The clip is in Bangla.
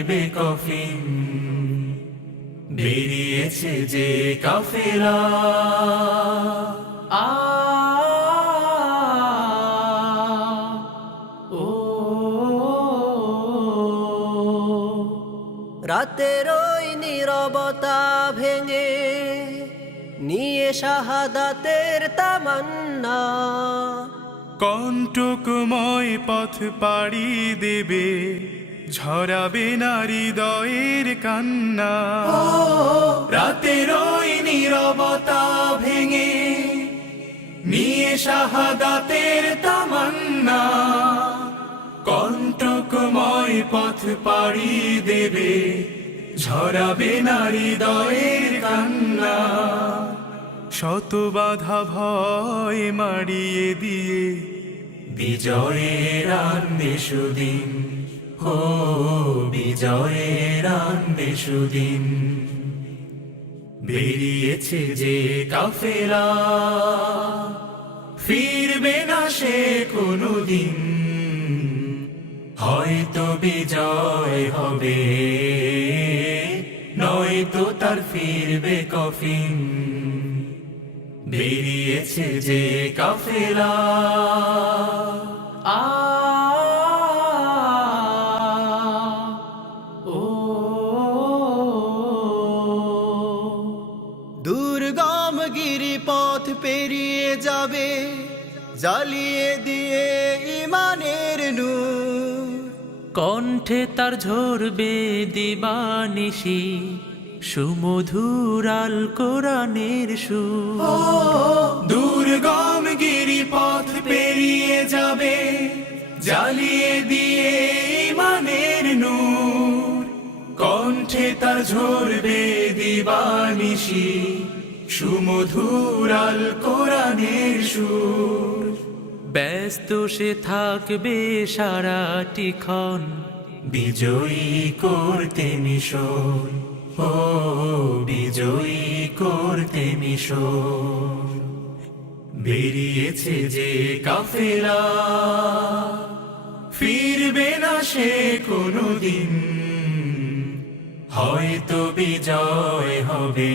ফিরবে কফিন। বেরিয়েছে যে কাফেলা আ ও রাতের ওই নীরবতা ভেঙে নিয়ে শাহাদাতের তামান্না। কণ্টকময় পথ পাড়ি দেবে ঝরাবে না হৃদয়ের কান্না। রাতের ওই নীরবতা ভেঙে নিয়ে শাহাদাতের তামান্না। কণ্টকময় পথ পাড়ি দেবে ঝরাবে না হৃদয়ের কান্না। শত বাধা ভয় মারিয়ে দিয়ে বিজয়ের আনবে সুদিন হো বিজয়ের আনবে সুদিন। বেরিয়েছে যে কাফেরা ফিরবে না সে কোনো দিন হয়তো বিজয় হবে, নয়তো তার ফিরবে কফিন। বেরিয়েছে যে কাফেলা, আ দুর্গম গিরিপথ পেরিয়ে যাবে জ্বালিয়ে দিয়ে ইমানের নু কণ্ঠে তার ঝরবে দিবানিশি সুমধুর আল কোরআনের সুর। দুর্গম গিরিপথ পেরিয়ে যাবে জ্বালিয়ে দিয়ে ইমানের নূর। কণ্ঠে তার ঝরবে দিবানিশি সুমধুর আল কোরআনের সুর। ব্যস্ত সে থাকবে সারাটি ক্ষণ। বিজয়ী করতে মিশন ও বিজয়ী করতে মিশন বেরিয়েছে যে কাফেলা। ফিরবে না সে কোনো দিন হয়তো বিজয় হবে।